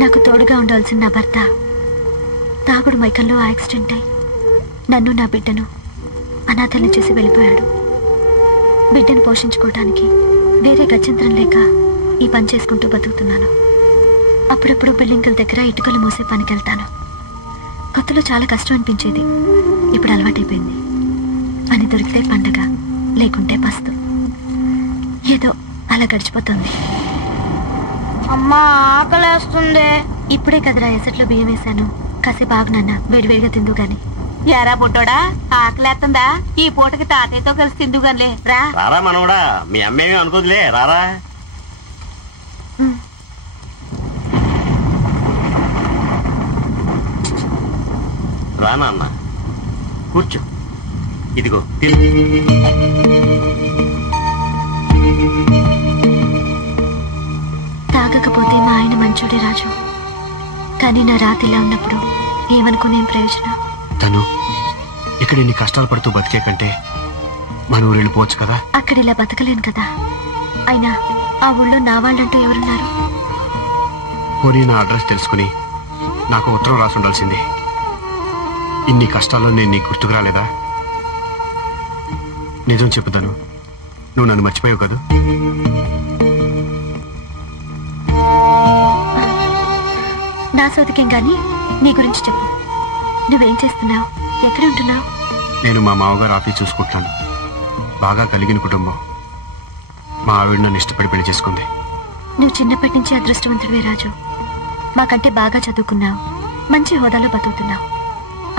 నాకు తోడుగా ఉండాల్సిన నా భర్త తాగుడు మైకంలో యాక్సిడెంట్ అయి నన్ను నా బిడ్డను అనాథల్ని చేసి వెళ్ళిపోయాడు. బిడ్డను పోషించుకోవడానికి వేరే గత్యంతరం లేక ఈ పని చేసుకుంటూ బతుకుతున్నాను. అప్పుడప్పుడు బిల్డింగుల దగ్గర ఇటుకలు మోసే పనికి వెళ్తాను. కొత్తలో చాలా కష్టం అనిపించేది, ఇప్పుడు అలవాటైపోయింది. పని దొరికితే పండగ, లేకుంటే పస్తు. ఏదో అలా గడిచిపోతుంది. అమ్మా ఆకలేస్తుంది. ఇప్పుడే కదరా ఎసట్లో బియ్యం వేశాను, కాసేపు ఆగు నాన్న, వేడివేడిగా తిందు గాని. ఎరా పుట్టోడా, ఆకలేస్తుందా? ఈ పూటకి తాతయ్యతో కలిసి తిందు గానిలే. రారా మనవడా, మీ అమ్మేమి అనుకోదులే, రారా. రా నాన్న, కూర్చో. ఇదిగో తాగకపోతే మా ఆయన మంచోడే రాజు, కానీ నా రాతిలా ఉన్నప్పుడు ఏమనుకునేం ప్రయోజనం? తను ఇక్కడ ఇన్ని కష్టాలు పడుతూ బతికే కంటే మన ఊరు వెళ్ళిపోవచ్చు కదా. అక్కడ ఇలా బతకలేను కదా. అయినా ఆ ఊళ్ళో నా వాళ్ళంటూ ఎవరున్నారు? పోనీ నా అడ్రస్ తెలుసుకుని నాకు ఉత్తరం రాసి ఉండాల్సింది. ఇన్ని కష్టాల్లో నేను నీకు గుర్తుకు రాలేదా? నిజం చెప్పుతాను, నువ్వు నన్ను మర్చిపోయావు కదా. నా సోదికేం గాని నీ గురించి చెప్పు. నువ్వేం చేస్తున్నావు? ఎక్కడ ఉంటున్నావు? నేను మా మామగారు ఆఫీస్ చూసుకుంటున్నాను. బాగా కలిగిన కుటుంబం. మా ఆవిడ నన్ను ఇష్టపడి పెళ్లి చేసుకుంది. నువ్వు చిన్నప్పటి నుంచి అదృష్టవంతుడివే రాజు. మాకంటే బాగా చదువుకున్నావు, మంచి హోదాలో బతుకుతున్నావు.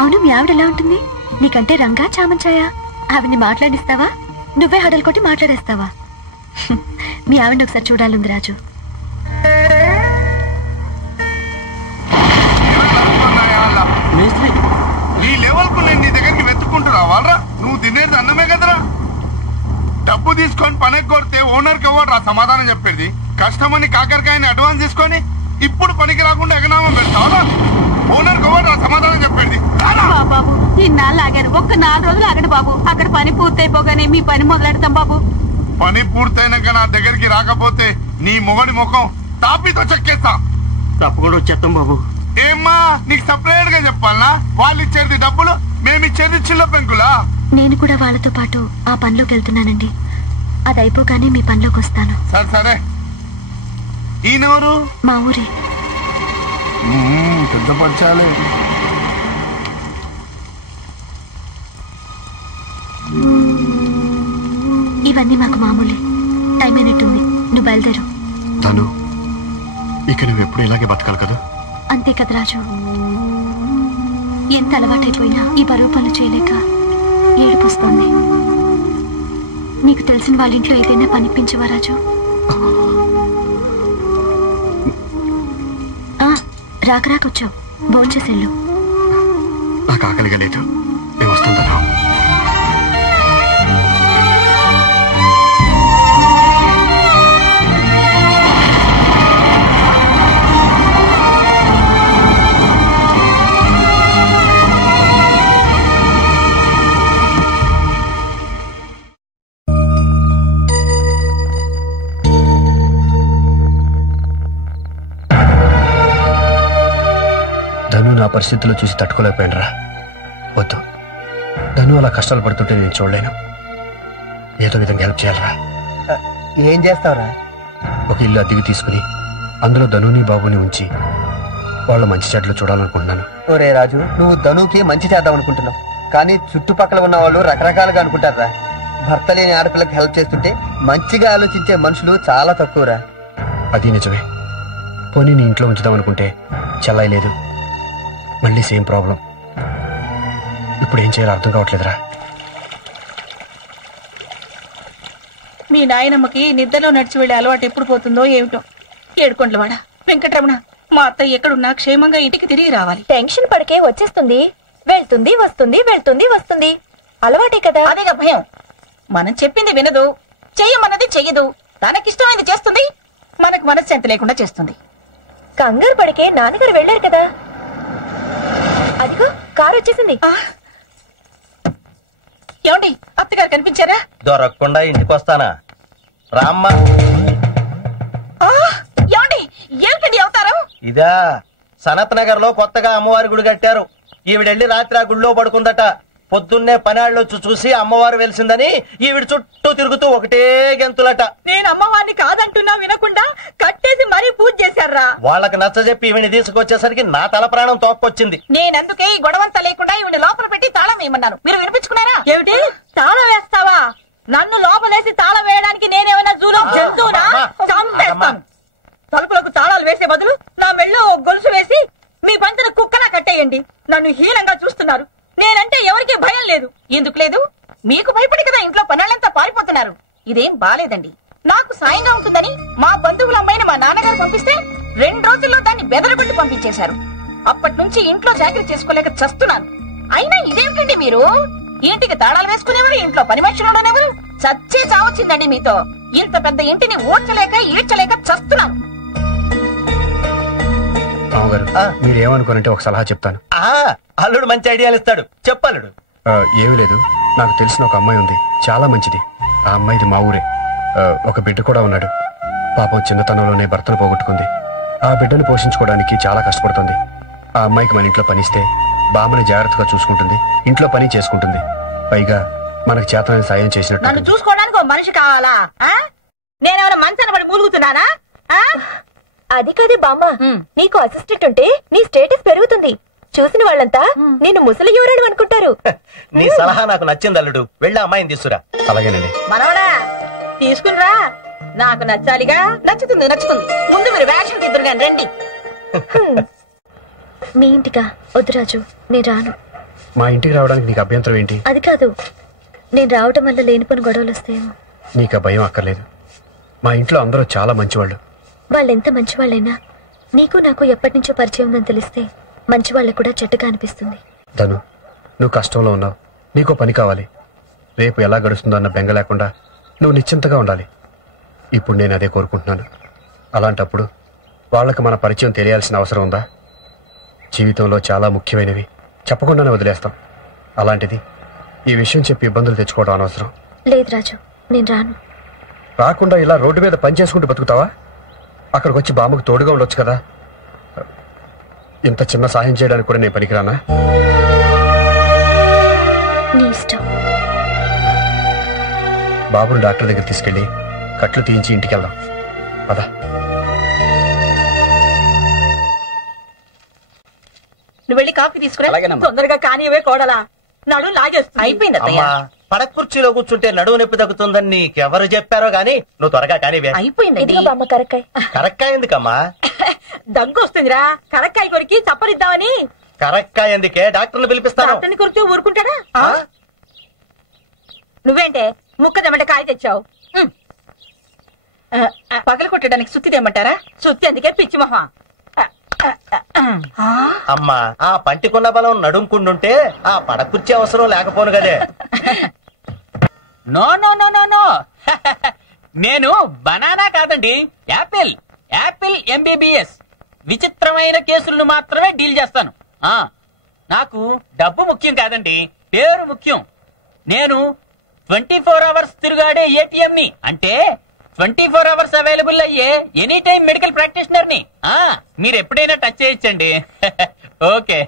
అవును, మీ ఆవిడ ఎలా ఉంటుంది? నీకంటే రంగా చామంచాయా? ఆవిడ్ని మాట్లాడిస్తావా? నువ్వే హడలు కొట్టి మాట్లాడేస్తావా? మీ ఆవిడని ఒకసారి చూడాలంది రాజు. నీ లెవెల్కు నేను నీ దగ్గరికి వెతుక్కుంటూ రావాలరా? నువ్వు తినేది అన్నమే కదరా. డబ్బు తీసుకొని పని కొడితే ఓనర్కి ఇవ్వడరా సమాధానం చెప్పేది. కష్టమని కాకరకాయని అడ్వాన్స్ తీసుకొని ఇప్పుడు పనికి రాకుండా ఎగనామం పెడతావా? ఓనర్కి ఇవ్వడరా సమాధానం చెప్పేది. బాబు ఇన్నాళ్ళు ఆగారు, ఒక్క 4 రోజులు ఆగండి బాబు. అక్కడ పని పూర్తయిపోగానే మీ పని మొదలెడతాం బాబు. పని పూర్తయినాక నా దగ్గరికి రాకపోతే నీ మొగడి ముఖం తాపితో చెక్కేస్తా. తప్పకుండా వచ్చేస్తాం బాబు. ఏమ్మా, నీకు సపరేట్ గా చెప్పాలనా? వాళ్ళు ఇచ్చేది డబ్బులు, మేమిచ్చేది చిల్ల పెంకులా? నేను కూడా వాళ్ళతో పాటు ఆ పనిలోకి వెళ్తున్నానండి. అది అయిపోగానే మీ పనిలోకి వస్తాను. సరే సరే. ఈయనెవరు? మా ఊరే. సిద్ధపరచాలి. ఇవన్నీ మాకు మామూలే. టైం అయినట్టుంది, నువ్వు బయలుదేరు. తను ఇక నువ్వు ఎప్పుడు ఇలాగే బతకాలి కదా. అంతే కదా రాజు. ఎంత అలవాటైపోయినా ఈ బరువు పనులు చేయలేక ఏడుపు వస్తుంది. నీకు తెలిసిన వాళ్ళ ఇంట్లో ఏదైనా పనిపించవా రాజు? రాకరాకొచ్చావు, భోంచేసేళ్ళు. నాకు ఆకలిగా లేదు, నేను వస్తుందన్నా. నా పరిస్థితుల్లో చూసి తట్టుకోలేకపోయినరా. వద్దు, ధను అలా కష్టాలు పడుతుంటే నేను చూడలేను. ఏదో విధంగా హెల్ప్ చేయాలరా. ఏం చేస్తావురా? ఒక ఇల్లు అద్దెకి తీసుకుని అందులో ధనుని బాబుని ఉంచి వాళ్ళ మంచి చెడ్లు చూడాలనుకుంటున్నాను. ఓరే రాజు, నువ్వు ధనుకి మంచి చేద్దాం అనుకుంటున్నావు, కానీ చుట్టుపక్కల ఉన్న వాళ్ళు రకరకాలుగా అనుకుంటారా. భర్త లేని ఆడపిల్లకి హెల్ప్ చేస్తుంటే మంచిగా ఆలోచించే మనుషులు చాలా తక్కువరా. అది నిజమే. పోనీ నీ ఇంట్లో ఉంచుదాం అనుకుంటే చెల్లాయి లేదు, మళ్ళీ సేమ్ ప్రాబ్లం. ఇప్పుడు ఏం చేయాలో అర్థం కావట్లేదురా. మీ నాయనమ్మకి నిద్రలో నడిచి వెళ్లే అలవాటు ఎప్పుడు పోతుందో ఏమిటో. ఏడుకొండలవాడ వెంకటరమణ, మా అత్తయ్య ఎక్కడున్నా క్షేమంగా ఇంటికి తిరిగి రావాలి. టెన్షన్ పడకే, వచ్చేస్తుంది. వెళ్తుంది వస్తుంది, వెళ్తుంది వస్తుంది, అలవాటే కదా. అదేగా భయం. మనం చెప్పింది వినదు, చెయ్యమన్నది చెయ్యదు, తనకిష్టమైంది చేస్తుంది, మనకు మనశ్శాంతి లేకుండా చేస్తుంది. కంగారు పడకే, నాన్నగారు వెళ్ళారు కదా. అదిగో కారు వచ్చేసింది. ఏమండి, అత్తగారు కనిపించారా? దొరకకుండా ఇంటికి వస్తానా? రామ్మ. ఏమండి, ఏమిటండి అవతారం? ఇదా సనత్ నగర్ లో కొత్తగా అమ్మవారి గుడి కట్టారు. ఈవిడెళ్ళి రాత్రి ఆ గుడిలో పడుకుందట. పొద్దున్నే పనాళ్ళలో చూసి అమ్మవారు వెలిసిందని ఈవిడ చుట్టూ తిరుగుతూ ఒకటే గెంతులట. నేను అమ్మవారిని కాదంటున్నా వినకుండా కట్టేసి మరీ పూజ చేశారా? వాళ్ళకి నచ్చజెప్పి ఈవిని తీసుకొచ్చేసరికి నా తల ప్రాణం తోక్కొచ్చింది. నేనందుకే ఈ గొడవంతా లేకుండా ఈవిని లోపల పెట్టి తాళం వేయమన్నాను. మీరు వినిపించుకున్నారా? ఏమిటి తాళం వేస్తావా? నన్ను లోపలేసి తాళం వేయడానికి నేనేమైనా జూలో జంతువునా? చంపేస్తాను. తలుపులకు తాళాలు వేసే బదులు నా మెళ్ళో గొలుసు వేసి మీ పంచన కుక్కలా కట్టేయండి. నన్ను హీనంగా చూస్తున్నారు. నేనంటే ఎవరికి భయం లేదు. ఎందుకు లేదు? మీకు భయపడి కదా ఇంట్లో పనులంతా పారిపోతున్నారు. ఇదేం బాలేదండి. నాకు సాయంగా ఉంటుందని మా బంధువుల అమ్మాయిని మా నాన్నగారు పంపిస్తే 2 రోజుల్లో దాన్ని బెదరగొట్టి పంపించేశారు. అప్పటి నుంచి ఇంట్లో చాకరీ చేసుకోలేక చస్తున్నాను. అయినా ఇదేమిటండి మీరు? ఇంటికి తాళాలు వేసుకునేవారు, ఇంట్లో పని మనుషులునేవారు. చచ్చే చావచ్చిందండి మీతో. ఇంత పెద్ద ఇంటిని ఓడ్చలేక ఈడ్చలేక చస్తున్నాను. మామగారు, మీరేమనుకోనంటే ఒక సలహా చెప్తాను. అల్లుడు మంచి ఐడియాలు ఇస్తాడు. చెప్పల్లుడు. ఏమీ లేదు, నాకు తెలిసిన ఒక అమ్మాయి ఉంది, చాలా మంచిది. ఆ అమ్మాయిది మా ఊరే. ఒక బిడ్డ కూడా ఉన్నాడు. పాపం చిన్నతనంలోనే భర్తను పోగొట్టుకుంది. ఆ బిడ్డను పోషించుకోవడానికి చాలా కష్టపడుతుంది. ఆ అమ్మాయికి మన ఇంట్లో పనిస్తే బామ్మని జాగ్రత్తగా చూసుకుంటుంది, ఇంట్లో పని చేసుకుంటుంది. పైగా మనకు చేతనని సాయం చేసినట్టు. నన్ను చూసుకోవడానికి ఒక మనిషి కావాలా? నేనేమైనా మంచాన పడి మూలుగుతున్నానా? అది కాదే బామ్మ, నీకు అసిస్టెంట్ ఉంటే నీ స్టేటస్ పెరుగుతుంది. చూసిన వాళ్ళంతా నిన్ను ముసలి యువరాడు అనుకుంటారు. నీ సలహా నాకు నచ్చింది అల్లుడు. వెళ్ళి అమ్మాయిని తీసుకురా. అలాగేనండి. మనవడా తీసుకునిరా. నాకు నచ్చాలిగా. నచ్చుతుంది నచ్చుతుంది. ముందు మీరు వేషం తిద్దరు కానీ రండి. మీ ఇంటికా? వద్దు రాజు, నేను రాను. మా ఇంటికి రావడానికి నీకు అభ్యంతరం ఏంటి? అది కాదు, నేను రావటం వల్ల లేనిపోని గొడవలు వస్తాయేమో. నీకు ఆ భయం అక్కర్లేదు. మా ఇంట్లో అందరూ చాలా మంచివాళ్ళు. వాళ్ళెంత మంచివాళ్ళైనా నీకు నాకు ఎప్పటి నుంచో పరిచయం ఉందని తెలిస్తే మంచివాళ్ళకు కూడా చెట్టుగా అనిపిస్తుంది. ధను, నువ్వు కష్టంలో ఉన్నావు, నీకో పని కావాలి. రేపు ఎలా గడుస్తుందో అన్న బెంగ లేకుండా నువ్వు నిశ్చింతగా ఉండాలి. ఇప్పుడు నేను అదే కోరుకుంటున్నాను. అలాంటప్పుడు వాళ్ళకి మన పరిచయం తెలియాల్సిన అవసరం ఉందా? జీవితంలో చాలా ముఖ్యమైనవి చెప్పకుండానే వదిలేస్తాం. అలాంటిది ఈ విషయం చెప్పి ఇబ్బందులు తెచ్చుకోవడం అనవసరం. లేదు రాజు, నేను రాను. రాకుండా ఇలా రోడ్డు మీద పని చేసుకుంటూ బతుకుతావా? అక్కడికి వచ్చి బామ్మకు తోడుగా ఉండొచ్చు కదా. ఇంత చిన్న సాయం చేయడానికి కూడా నేను పనికిరానా? నీ ఇష్టం. బాబుని డాక్టర్ దగ్గర తీసుకెళ్లి కట్లు తీయించి ఇంటికి వెళ్దాం. పదా. నువ్వు వెళ్ళి కాఫీ తీసుకురా. తొందరగా కానివే కోడలా. నడు లాగేస్తుంది. అయిపోయింది అత్తయ్య. పడక కుర్చీలో కూర్చుంటే నడువు నొప్పి తగ్గుతుందని నీకెవరు చెప్పారో గాని నువ్వు త్వరగా కానివే. అయిపోయింది. కరక్కాయ. కరక్కాయ ఎందుకమ్మా? దగ్గు వస్తుందిరా. కరక్కాయ కొరికి చప్పరిద్దామని. కరక్కాయ ఎందుకే? డాక్టర్ని పిలిపిస్తాను. డాక్టర్ని కొరికితే ఊరుకుంటాడా? నువ్వేంటే ముక్క దెమ్మట కాయ తెచ్చావు? పగలు కొట్టడానికి సుత్తి తెమ్మంటారా? సుత్తి అందుకే పిచ్చి మొహ. అమ్మా, ఆ పంటికున్న బలం నడుంకుండుంటే ఆ పడకుర్చీ అవసరం లేకపోను కదే. No no no no no నేను బనానా కాదండి, యాపిల్. Apple MBBS. విచిత్రమైన కేసులను మాత్రమే డీల్ చేస్తాను. నాకు డబ్బు ముఖ్యం కాదండి, పేరు ముఖ్యం. నేను 24 అవర్స్ తిరుగాడే ATM ని, అంటే 24 అవర్స్ అవైలబుల్ అయ్యే ఎనీ టైం మెడికల్ ప్రాక్టీషనర్ ని. మీరు ఎప్పుడైనా టచ్ చేయొచ్చండి. ఓకే.